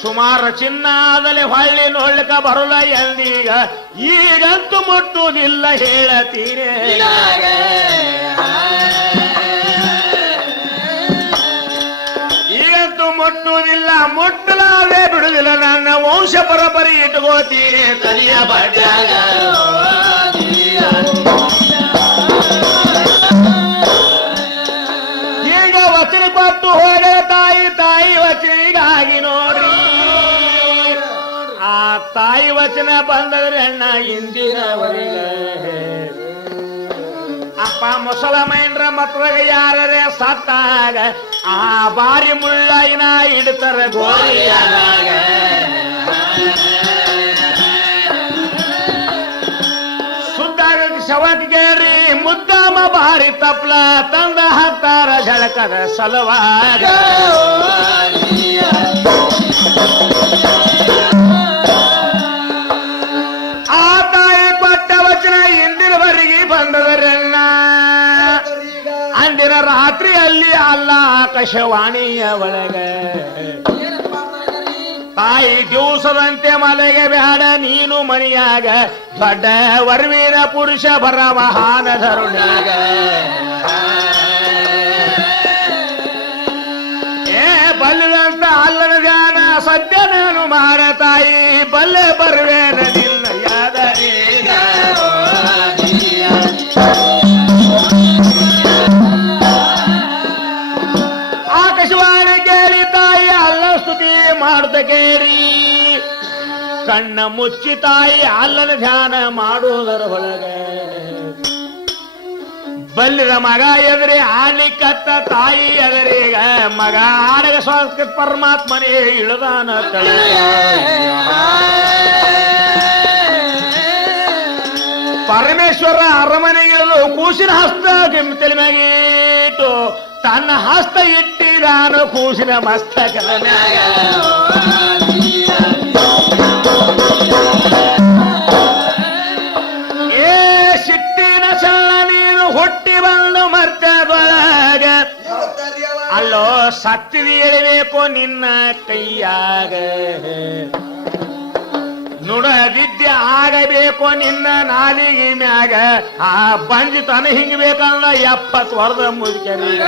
ಸುಮಾರು ಚಿನ್ನಾದಲ್ಲಿ ಹೊಳ್ಳಿ ನೋಡ್ಲಿಕ್ಕ ಬರಲ್ಲ ಎಂದೀಗ ಈಗಂತೂ ಮುಟ್ಟುವುದಿಲ್ಲ ಹೇಳತೀರೆ ಈಗಂತೂ ಮುಟ್ಟುವುದಿಲ್ಲ ಮುಟ್ಟಲಾದೆ ಬಿಡುವುದಿಲ್ಲ ನನ್ನ ವಂಶ ಬರಬರಿ ಇಟ್ಕೋತೀನಿ ತಲಿಯ ಬಾಡ್ಯಾಗ ಈಗ ವಚನ ಕೊಟ್ಟು ಹೋಗ ತಾಯಿ ವಚನಿಗಾಗಿ ನೋಡ್ರಿ ಆ ತಾಯಿ ವಚನ ಬಂದದ್ರೆ ಅಣ್ಣ ಇಂದಿನವರಿಗೆ ಅಪ್ಪ ಮುಸಲಮೈನ್ರ ಮಕ್ಕಳಿಗೆ ಯಾರೇ ಸತ್ತಾಗ ಆ ಬಾರಿ ಮುಳ್ಳೈನ ಇಡ್ತಾರ ಗೋರಿಯಾಗ ಸುದ್ದಾಗ ಶವಕ್ಗೇರಿ ಮುದ್ದಾಮ ಬಾರಿ ತಪ್ಲ ತಂದ ಹತ್ತಾರ ಝಳಕದ ಸಲುವಾಗ ಆ ತಾಯಿ ಕೊಟ್ಟ ವಚನ ಇಂದಿನವರೆಗೆ ಬಂದದರನ್ನ ಅಂದಿನ ರಾತ್ರಿಯಲ್ಲಿ ಅಲ್ಲ ಆಕಾಶವಾಣಿಯ ಒಳಗೆ ತಾಯಿ ದಿವಸದಂತೆ ಮಲೆಗೆ ಬೇಡ ನೀನು ಮನಿಯಾಗ ದೊಡ್ಡ ವರ್ವೀರ ಪುರುಷ ಬರ ಮಹಾನ ಧರುಣಿಯಾಗ ಬಲ್ಲದಂತ ಅಲ್ಲನ ಧ್ಯಾನ ಸದ್ಯ ನಾನು ಮಾಡ ತಾಯಿ ಬಲ್ಲೆ ಬರುವೇನ ನಿನ್ನ ಯಾದರೀಗ ಆಕಾಶವಾಣಿ ಕೇಳಿ ತಾಯಿ ಅಲ್ಲ ಸ್ತುತಿ ಮಾಡುತ್ತ ಕೇಳಿ ಕಣ್ಣ ಮುಚ್ಚಿ ತಾಯಿ ಅಲ್ಲನ ಧ್ಯಾನ ಮಾಡುವುದರ ಒಳಗೆ ಬಲ್ಲಿದ ಮಗ ಎದುರಿ ಆಲಿಕತ್ತ ತಾಯಿ ಎದುರೀಗ ಮಗ ಆಡಗ ಸಂಸ್ಕೃತ ಪರಮಾತ್ಮನೇ ಇಳದಾನ ಪರಮೇಶ್ವರ ಅರಮನೆಗಿಳಿದು ಕೂಸಿನ ಹಸ್ತ ತಲೆ ಮ್ಯಾಗಿಟ್ಟು ತನ್ನ ಹಸ್ತ ಇಟ್ಟಿದಾನು ಕೂಸಿನ ಮಸ್ತಕದ ಮ್ಯಾಗ ಹುಟ್ಟಿ ಬಂದು ಮರ್ತದೊಳಗ ಅಲ್ಲೋ ಸತ್ತಿದಿ ಎಳಬೇಕು ನಿನ್ನ ಕೈಯಾಗ ನುಡದಿದ್ದೆ ಆಗಬೇಕು ನಿನ್ನ ನಾಲಿಗೆ ಮ್ಯಾಗ ಆ ಬಂಜಿತನ ಹಿಂಗಬೇಕಂದ 70 ವರ್ಷದ ಮುದುಕರೀಗ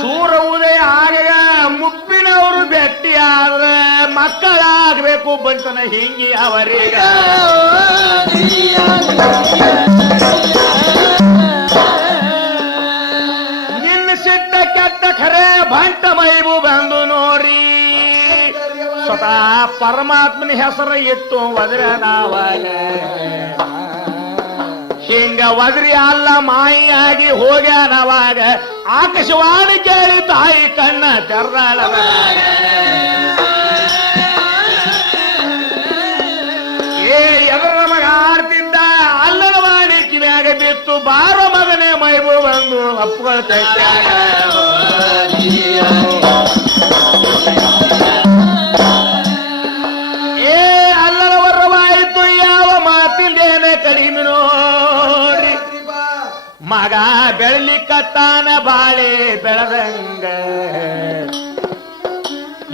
ಸೂರ ಉದಯ ಆಗ ಮುಪ್ಪಿನವರು ಭೇಟಿ ಆದ್ರೆ ಮಕ್ಕಳಾಗಬೇಕು ಬಂತನ ಹಿಂಗಿ ಅವರೀಗ ನಿನ್ನ ಸಿಟ್ಟ ಕೆಟ್ಟ ಖರೆ ಭಂಟ ಮೈಬು ಬಂದು ನೋಡ್ರಿ ಸ್ವತಃ ಪರಮಾತ್ಮನ ಹೆಸರು ಇಟ್ಟು ವದ್ರ ನಾವಾಗ ಹಿಂಗ ವದ್ರಿ ಅಲ್ಲ ಮಾಯಿಯಾಗಿ ಹೋಗ್ಯಾನವಾಗ ಆಕಾಶವಾಣಿ ಕೇಳಿ ತಾಯಿ ಕಣ್ಣ ತೆರೆದಾಳವಾಗ ಎದರ ಮಗ ಆಡ್ತಿದ್ದ ಅಲ್ಲನ ಮಾಡಿ ಕಿವ್ಯಾಗ ಬಿತ್ತು ಬಾರೋ ಮಗನೇ ಮೈಬು ಬಂದು ಅಪ್ಪುಗಳ ಅಲ್ಲನ ವರವಾಯಿತು ಯಾವ ಮಾತಿಲ್ಲೇನೆ ಕಡಿಮೆ ನೋಡ್ರಿ ಮಗ ಬೆಳಲಿಕ್ಕತ್ತಾನ ಬಾಳೆ ಬೆಳದಂಗ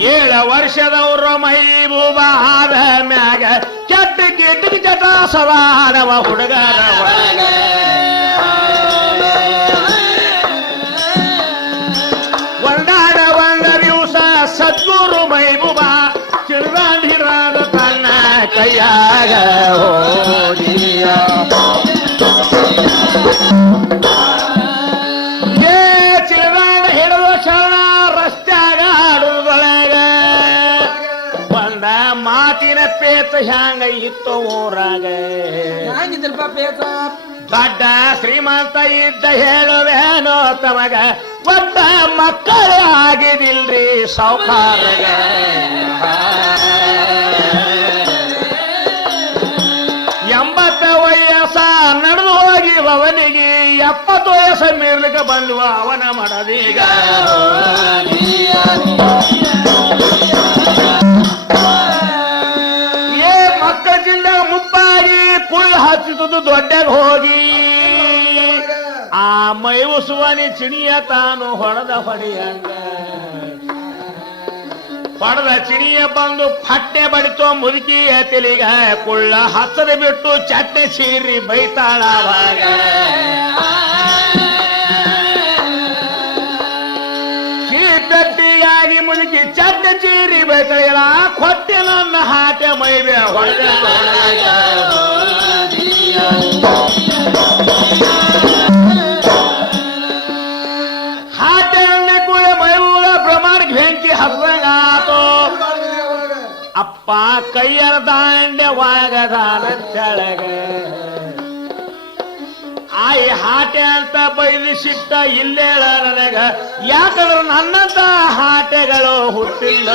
7 ವರ್ಷದವರು ಮೈಬೂಬ ಆದ ಮ್ಯಾಗ ಕೆಟ್ಟ ಗಿಟ್ಟಿಗೆ ಚಟ ಸವಾಡವ ಹುಡುಗರ ಒಂದಾಡ ಒಂದ ದಿವಸ ಸದ್ಗುರು ಮೈಬೂಬ ಚಿರದಾಂಡಿರಾದ ತನ್ನ ಕೈಯಾಗ ಹೋದಿಯ ಚಿರದಾಂಡ ಹಿಡಿದು ಶರಣ ರಸ್ತ್ಯಾಗ ಆಡುದೊಳಗ ಒಂದ ಮಾತಿನ ಪೇತ ಹ್ಯಾಂಗ ಇತ್ತು ಊರಾಗ ದೊಡ್ಡ ಶ್ರೀಮಂತ ಇದ್ದ ಹೇಳುವೇನೋ ತಮಗ ಒಬ್ಬ ಮಕ್ಕಳೇ ಆಗಿದಿಲ್ರಿ ಸೌಕಾರಗ 80 ವಯಸ್ಸ ನಡೆದು ಹೋಗಿ ಅವನಿಗೆ 70 ವಯಸ್ಸ ಮೇರ್ಲಿಕ್ಕೆ ಬಂದು ಅವನ ಮಾಡದೀಗ ಮಕ್ಕಳ ಜಿಲ್ಲೆ ಮುಪ್ಪಾಗಿ ಕುಳ್ಳು ಹಚ್ಚಿದ್ದು ದೊಡ್ಡಗೆ ಹೋಗಿ ಆ ಮೈವಸುವನಿ ಚಿಣಿಯ ತಾನು ಹೊಡೆದ ಹೊಡೆಯಂಗ ಹೊಡೆದ ಚಿಣಿಯ ಬಂದು ಪಟ್ಟೆ ಬಡಿತೋ ಮುದುಕಿಯ ತಿಳಿಗ ಕುಳ್ಳ ಹತ್ತದ ಬಿಟ್ಟು ಚಟ್ಟೆ ಸೀರಿ ಬೈತಾಳವಾಗ ಗಟ್ಟಿಯಾಗಿ ಮುದುಕಿ ಚಟ್ಟೆ ಚೀರಿ ಬೈತಾಳ ಕೊಟ್ಟೆ ನನ್ನ ಹಾಟೆ ಮೈವೆ ಹೊಡೆದ ಅಪ್ಪ ಕೈಯರ ದಾಂಡೆ ವಾಗದಾನ ತೆಳಗ ಆಯಿ ಹಾಟೆ ಅಂತ ಬೈದು ಸಿಟ್ಟ ಇಲ್ಲೇಳ ನನಗ ಯಾಕಂದ್ರೆ ನನ್ನಂತ ಹಾಟೆಗಳು ಹುಟ್ಟಿಲ್ಲ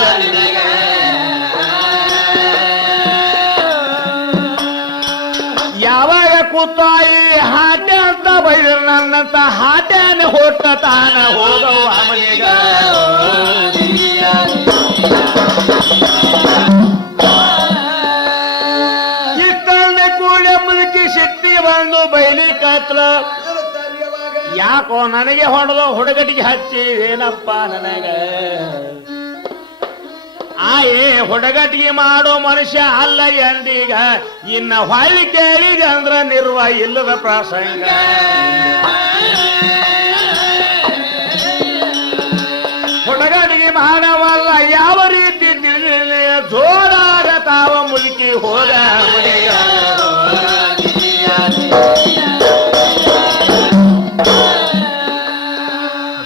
ಯಾವಾಗ ಕೂತಾಯಿ ಹಾಟೆ ಅಂತ ಬೈದ್ರೆ ನನ್ನಂತ ಹಾಟೆನ ಹೊಟ್ಟ ತಾನ ಹೋಗವ ಮನೆಗ ಬಂದು ಬೈಲಿ ಕತ್ಲ ಯಾಕೋ ನನಗೆ ಹೊಡೆದು ಹುಡುಗಟಿಗೆ ಹಚ್ಚಿ ಏನಪ್ಪ ನನಗ ಆಯೇ ಹುಡುಗಟಿಗೆ ಮಾಡೋ ಮನುಷ್ಯ ಅಲ್ಲ ಎಂದೀಗ ಇನ್ನ ಹೊಳ್ಳಿ ಕೇಳಿದೆ ಅಂದ್ರ ನಿರ್ವ ಇಲ್ಲದ ಪ್ರಸಂಗ ಹುಡುಗಟಿಗೆ ಮಾಡವಲ್ಲ ಯಾವ ರೀತಿ ತಿಳಿದ ಜೋರಾಗ ತಾವ ಮುದುಕಿ ಹೋದ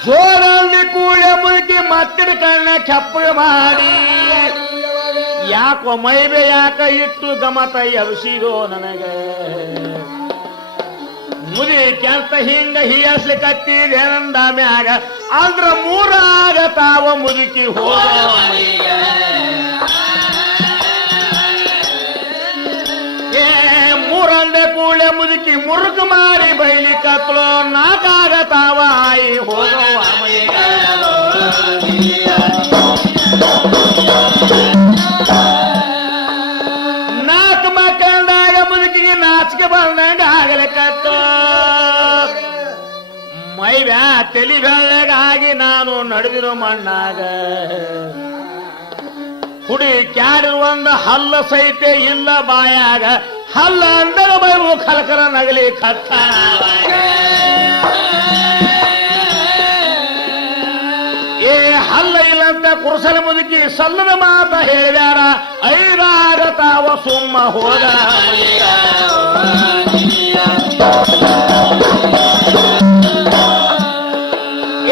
ಜೋರಲ್ಲಿ ಕೂಳೆ ಮುದುಕಿ ಮತ್ತಿನ ಕಣ್ಣ ಕೆಪ್ಪಗೆ ಮಾಡಿ ಯಾಕೋ ಮೈಬೆ ಯಾಕ ಇಟ್ಟು ಗಮತ ಎಬ್ಸಿದೋ ನನಗೆ ಮುದಿ ಕೆಂತ ಹಿಂಗ ಹಿಯಸ್ಲಿಕತ್ತಿದೇನಂದ ಮ್ಯಾಗ ಅಂದ್ರ ಮೂರಾಗ ತಾವ ಮುದುಕಿ ಹೋದ ಮೂರಂದೆ ಕೂಳೆ ಮುದುಕಿ ಮುರುಕು ಮಾಡಿ ಬೈಲಿ ಕತ್ಲು ನಾಕಾಗ ತಾವ ಆಯಿ ಹೋಗವ ನಾಲ್ಕು ಮಕ್ಕಳಾಗ ಮುದುಕಿಗೆ ನಾಚಿಕೆ ಬಂದಂಗ ಆಗಲಿ ಕತ್ತು ಮೈ ಬ್ಯಾ ತಲಿ ಬೆಳ್ಳಗಾಗಿ ನಾನು ನಡೆದಿರೋ ಮಣ್ಣಾಗ ಹುಡಿ ಕ್ಯಾಡಿ ಒಂದು ಹಲ್ಲ ಸೈತೆ ಇಲ್ಲ ಬಾಯಾಗ ಹಲ್ಲ ಅಂದಾಗ ಬೈವು ಕಲಕರ ನಗಲಿ ಕತ್ತ ಏ ಹಲ್ಲ ಇಲ್ಲಂತ ಕುರುಸಲ ಮುದುಕಿ ಸಲ್ಲದ ಮಾತ ಹೇಳ್ಯಾರ ಐದಾರ ತಾವ ಸುಮ್ಮ ಹೋದ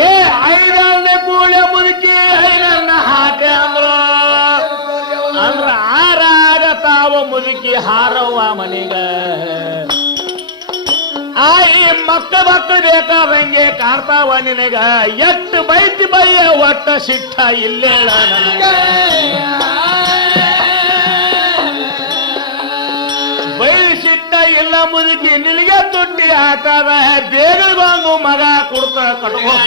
ಏ ಐದನೇ ಕೂಳೆ ಮುದುಕಿ ಐದನ್ನ ಹಾಕೆ ಅಂದ್ರು ಅಂದ್ರ ಆರಾಗ ತಾವ ಮುದುಕಿ ಹಾರವ್ವ ಮನಿಗ ಆಯಿ ಮಕ್ಕಳು ಬೇಕಾದಂಗೆ ಕಾಡ್ತಾವ ನಿನಗ ಎಷ್ಟು ಬೈತಿ ಬಯ್ಯ ಒಟ್ಟ ಸಿಟ್ಟ ಇಲ್ಲೇಳ ಬೈದು ಸಿಟ್ಟ ಇಲ್ಲ ಮುದುಕಿ ನಿನಗೆ ತುಟ್ಟಿ ಹಾಕದ ಬೇಗಗೊಂದು ಮಗ ಕೊಡ್ತ ಕಟ್ಕೋ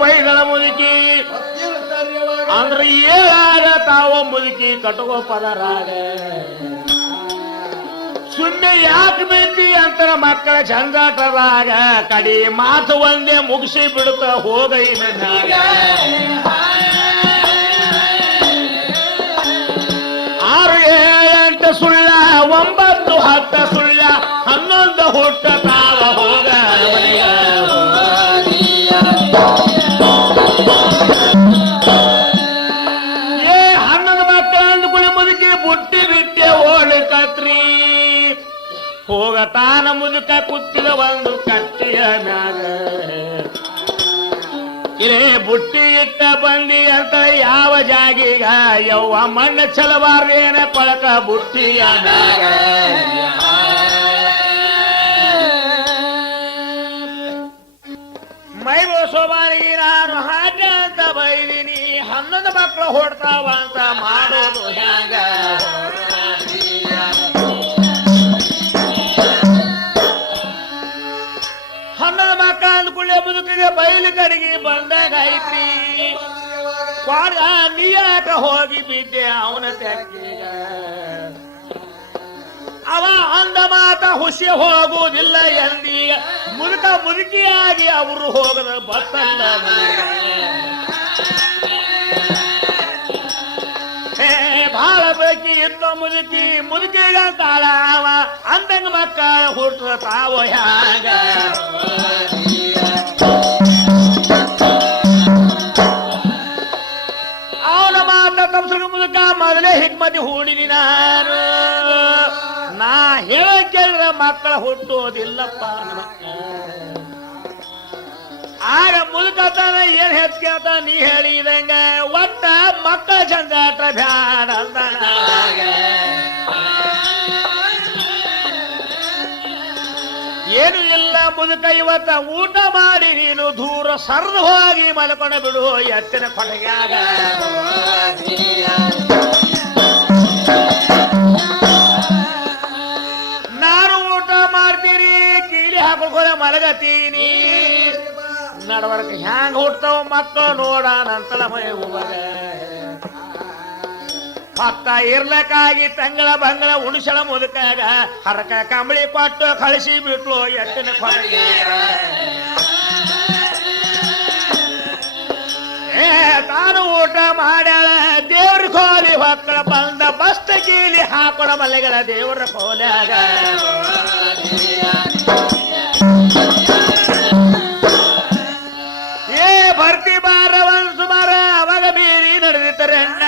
ಬೈದಳ ಮುದುಕಿ ಅಂದ್ರೆ ಏನಾಗ ತಾವ ಮುದುಕಿ ಕಟ್ಕೋ ಪದರಾಗ ಸುಮ್ಮನೆ ಯಾಕೆ ಬೈತಿ ಅಂತರ ಮಕ್ಕಳ ಜಂಜಾಟದಾಗ ಕಡಿ ಮಾತು ಒಂದೇ ಮುಗಿಸಿ ಬಿಡುತ್ತ ಹೋಗ ಆರು 7 ಸುಳ್ಳ 9 10 ಸುಳ್ಳ 11 ಹುಟ್ಟ ತಾವ ಹೋಗ ಹೋಗತಾನ ಮುದುಕ ಕುತ್ತಿದ ಒಂದು ಕಟ್ಟಿಯ ಮ್ಯಾಗ ಇರೇ ಬುಟ್ಟಿ ಇಟ್ಟ ಬಂದಿ ಅಂತ ಯಾವ ಜಾಗಿಗ ಯವ್ವ ಮಣ್ಣ ಚಲಬಾರ್ದೇನ ಪಳಕ ಬುಟ್ಟಿಯ ಮ್ಯಾಗ ಮೈಬೋ ಸೋಬಾನಿಗೆ ನಾನು ಹಾಟ ಅಂತ ಬೈದಿನಿ 11 ಮಕ್ಕಳು ಹೊಡ್ತಾವ ಅಂತ ಮಾಡೋದು ಹ್ಯಾಂಗ ಮಕ್ಕ ಅಂದ್ಕೊಳ್ಳೆ ಮುದುಕಿಗೆ ಬಯಲು ಕಡೆಗೆ ಬಂದಾಗ ಐತ್ರಿ ಕ್ವಾಡ ನೀಯಾಕ ಹೋಗಿ ಬಿದ್ದೆ ಅವನ ತೆಕ್ಕಿಗ ಅವ ಅಂದ ಮಾತ ಹುಸಿ ಹೋಗುವುದಿಲ್ಲ ಎಂದೀಗ ಮುದುಕಿಯಾಗಿ ಅವರು ಹೋಗದ ಬತ್ತಲ್ಲ ಬಾಳ ಬೇಕಿ ಇತ್ತು ಮುದುಕಿಗಂತಾಳ ಅವ ಅಂದಂಗ ಮಕ್ಕಳ ಹುಟ್ಟು ತಾವ ಹ್ಯಾಗ ಅವನ ಮಾತ ತಪ್ಸಲು ಮುದುಕ ಮೊದಲೇ ಹಿಗ್ಮತಿ ಹೂಡಿನಿ ನಾನು ನಾ ಹೇಳ ಕೇಳಿದ್ರೆ ಮಕ್ಕಳ ಹುಟ್ಟೋದಿಲ್ಲಪ್ಪ ಆಗ ಮುದುಕತನ ಏನ್ ಹೆಚ್ಚಿಗೆತ ನೀ ಹೇಳಿದಂಗ ಒಟ್ಟ ಮಕ್ಕಳ ಜಂಜಾಟ ಬ್ಯಾಡ ಅಂದಣ ಏನು ಇಲ್ಲ ಮುದುಕ ಇವತ್ತ ಊಟ ಮಾಡಿ ನೀನು ದೂರ ಸರ್ದು ಹೋಗಿ ಮಲ್ಕೊಂಡ ಬಿಡು ಎತ್ತಿನ ಕೊನೆಯಾಗ ನಾನು ಊಟ ಮಾಡ್ತೀರಿ ಕೀಲಿ ಹಾಕೊಳ್ಕೊಳೆ ಮಲಗತೀನಿ ನಡವರ್ಕ ಹ್ಯಾಂಗ ಹುಡ್ತಾವ ಮಕ್ಕಳು ನೋಡಾನಂತಳ ಮೈ ಹೋಗ ಪತ್ತ ಇರ್ಲಕ್ಕಾಗಿ ತಂಗಳ ಬಂಗಳ ಉಣಿಸಳ ಮುದುಕಾಗ ಹರಕ ಕಂಬಳಿ ಕೊಟ್ಟು ಕಳಿಸಿ ಬಿಟ್ಲು ಎತ್ತಿನ ಕೊನೆಗೆ ತಾನು ಊಟ ಮಾಡ್ಯಾಳ ದೇವ್ರ ಕೋಲಿ ಹೊಕ್ಕಳ ಬಂದ ಬಸ್ತ ಕೀಲಿ ಹಾಕೊಳ ಮಲೆಗಳ ದೇವರ ಕೋಲ್ಯಾಗ ಭರ್ತಿ ಬಾರವನ್ ಸುಮಾರ ಅವಾಗ ಮೀರಿ ನಡೆದಿತ್ತರೆ ಅಣ್ಣ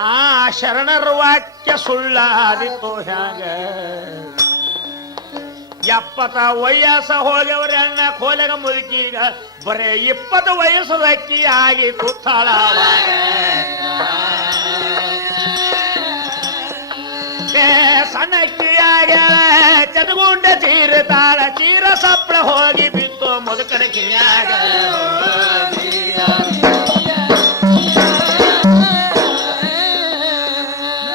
ಆ ಶರಣರ ವಾಕ್ಯ ಸುಳ್ಳಾದಿತ್ತು ಹ್ಯಾಂಗ 70 ವಯಸ್ಸ ಹೋಗ್ಯವ್ರೆ ಅಣ್ಣ ಕೋಲೆಗ ಮುದುಕೀಗ ಬರೇ 20 ವಯಸ್ಸದ ಅಕ್ಕಿ ಆಗಿ ಕೂತಾಳ ಸಣ್ಣಕ್ಕಿಯಾಗ ಚಟಗುಂಡ ಚೀರತಾಳ ಚೀರ ಸಪ್ಪಳ ಹೋಗಿ ಬಿತ್ತು ಮುದುಕನ ಕಿರಿಯಾಗ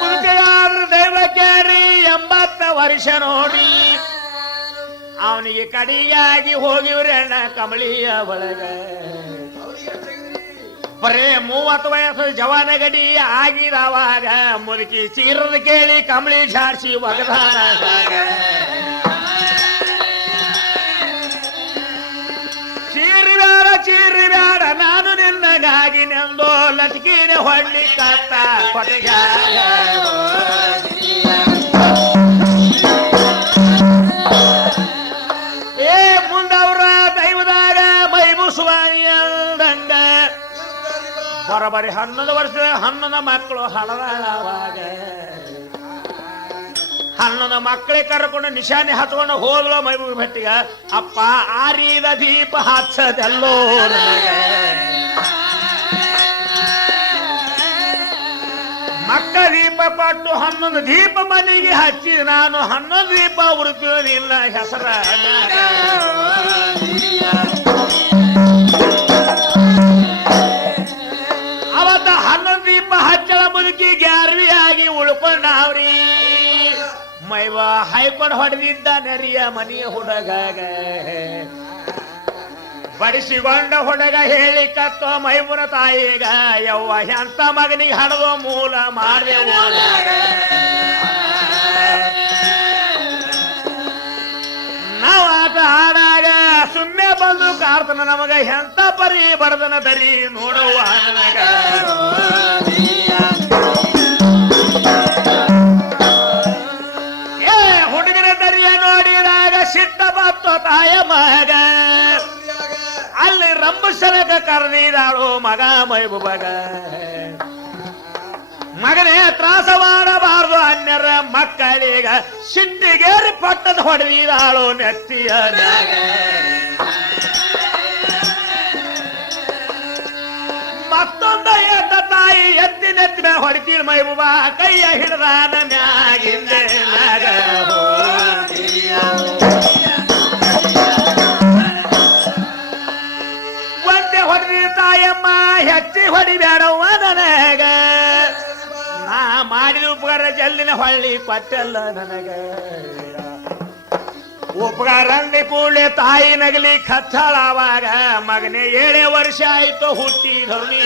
ಮುದುಕಗಾದ್ರ ದೈವ ಕೇರಿ 80 ವರ್ಷ ನೋಡಿ ಅವನಿಗೆ ಕಡಿಯಾಗಿ ಹೋಗಿವ್ರಿ ಅಣ್ಣ ಕಮಳಿಯ ಒಳಗ ಬರೇ 30 ವಯಸ್ಸು ಜವಾನ ಗಡಿ ಆಗಿರವಾಗ ಮುದುಕಿ ಚೀರದ ಕೇಳಿ ಕಮಳಿ ಜಾಡ್ಸಿ ಒಗದಾನ ಚೀರಿ ಬ್ಯಾಡ ನಾನು ನಿನ್ನಗಾಗಿ ನೆಂದು ಲಟ್ಕಿನ ಹೊಳ್ಳಿ ಕತ್ತ ಕೊಟ್ಟಿಗ ಮುಂದವ್ರ ದೈವದಾಗ ಮೈಬುಸುವಾಣಿ ಅಂದಂಗ ಬರಬರಿ 11 ವರ್ಷದ 11 ಮಕ್ಕಳು ಹಳದಾಳವಾಗ 11 ಮಕ್ಕಳಿಗೆ ಕರ್ಕೊಂಡು ನಿಶಾನೆ ಹಚ್ಕೊಂಡು ಹೋದ್ಲು ಮೈಬೂ ಭಟ್ಟಿಗ ಅಪ್ಪ ಆರಿದ ದೀಪ ಹಚ್ಚದೆಲ್ಲೋ ಮಕ್ಕ ದೀಪ ಕೊಟ್ಟು 11 ದೀಪ ಮನೆಗೆ ಹಚ್ಚಿ ನಾನು 11 ದೀಪ ಉರುತಿಲ್ಲ ಹೆಸರ ಅವತ್ತ 11 ದೀಪ ಹಚ್ಚಳ ಮುದುಕಿ ಗ್ಯಾರ್ವಿಯಾಗಿ ಉಳ್ಕೊಂಡವ್ರಿ ಮೈವ ಹೈಕೊಂಡು ಹೊಡೆದಿದ್ದ ನೆರಿಯ ಮನೆಯ ಹುಡುಗಾಗ ಬಡಿಸಿಕೊಂಡ ಹುಡುಗ ಹೇಳಿ ಕತ್ತೋ ಮೈಬುನ ತಾಯಿಗ ಯವ್ವ ಎಂತ ಮಗನಿಗೆ ಹಡದೋ ಮೂಲ ಮಾಡಿದೆ ನಾವು ಆಟ ಆಡಾಗ ಸುಮ್ಮನೆ ಬಂದು ಕಾರ್ತನ ನಮಗ ಎಂತ ಪರಿ ಬಡದನ ದರಿ ನೋಡುವ ನನಗ ಹುಡುಗನ ದರಿಯ ನೋಡಿದಾಗ ಸಿಟ್ಟ ಬತ್ತು ತಾಯ ಮಗ ಅಲ್ಲಿ ರಂಬಸಲಕ ಕರೆದಿದಾಳು ಮಗ ಮೈಬುಬಗ ಮಗನೇ ತ್ರಾಸ ಮಾಡಬಾರ್ದು ಅನ್ಯರ ಮಕ್ಕಳಿಗ ಸಿಟ್ಟಿಗೇರಿ ಪಟ್ಟದ ಹೊಡೆದಿದಾಳು ನೆತ್ತಿಯ ಮತ್ತೊಂದ ಎದ್ದ ತಾಯಿ ಎತ್ತಿ ನೆತ್ತಿ ಮೇಲೆ ಹೊಡಿತೀರಿ ಮೈಬುಬ ಕೈಯ ಹಿಡ್ದಾನ ಮ್ಯಾಗಿಂದೆ ಒಂದೇ ಹೊಡೆದಿ ತಾಯಮ್ಮ ಹೆಚ್ಚಿ ಹೊಡಿಬೇಡವ್ವ ನನಗ ನಾ ಮಾಡಿದ ಉಪಕಾರ ಜಲ್ಲಿನ ಹೊಳ್ಳಿ ಕೊಟ್ಟಲ್ಲ ನನಗ ಉಪಕಾರ ಅಂದ ಕೂಡಲೇ ತಾಯಿ ನಗಲಿ ಕಚ್ಚಾಳವಾಗ ಮಗನೇ 7 ವರ್ಷ ಆಯ್ತು ಹುಟ್ಟಿ ಧರ್ಮಿ